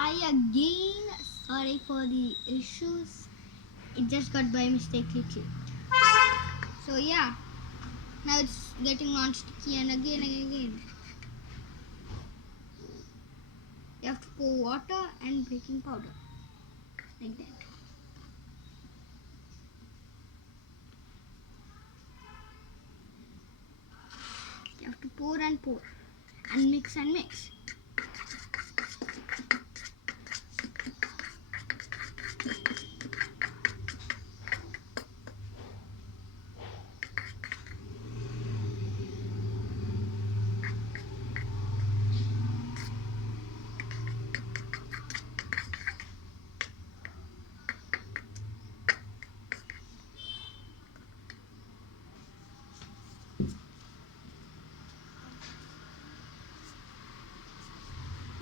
Hi again. Sorry for the issues. It just got by mistake clicked. So yeah, now it's getting non-sticky and again. You have to pour water and baking powder like that. You have to pour and mix and mix.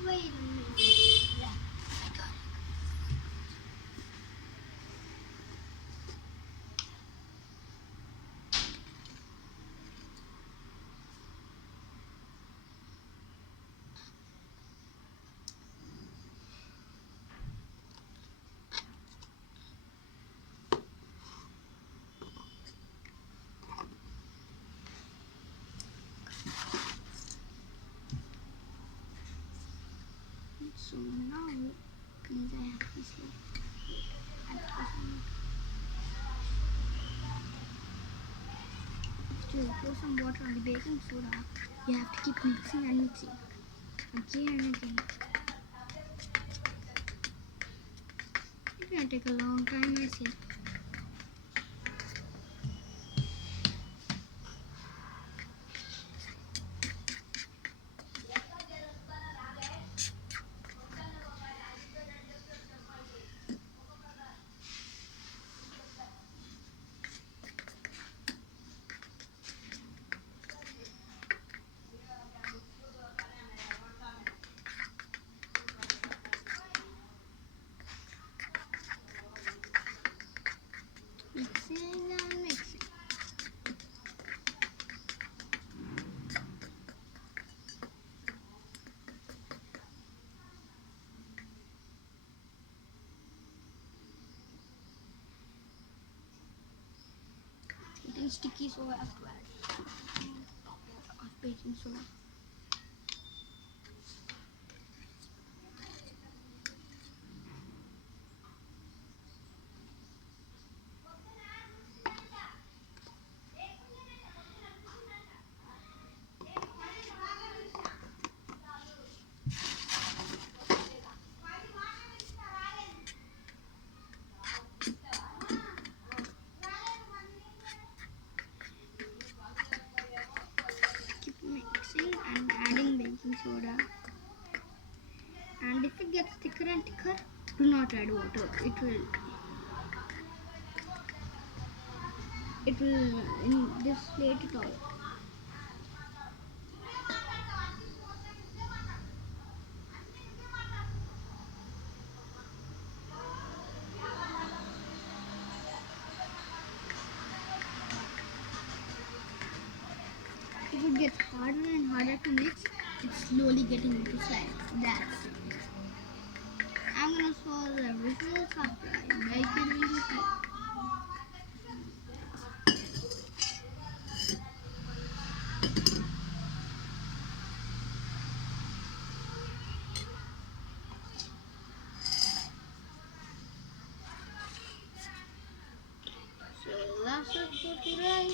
Wait a minute. Yeah. So now, please, I have this left. I have to put to pour some water on the baking soda. You have to keep mixing and mixing again and again. It's gonna take a long time, I see. Mixing and mixing. It's getting sticky, so I have to add of baking soda. Keep mixing and adding baking soda. And if it gets thicker and thicker, do not add water. It will deflate it all. If it gets harder and harder to mix, it's slowly getting into slime. That's it. I'm gonna solve everything after I make it into slime. So that's it for today.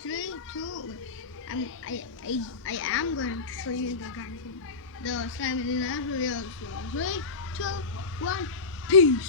3, 2. I am going to show you the slime in the next video. So 3, 2, 1. Peace.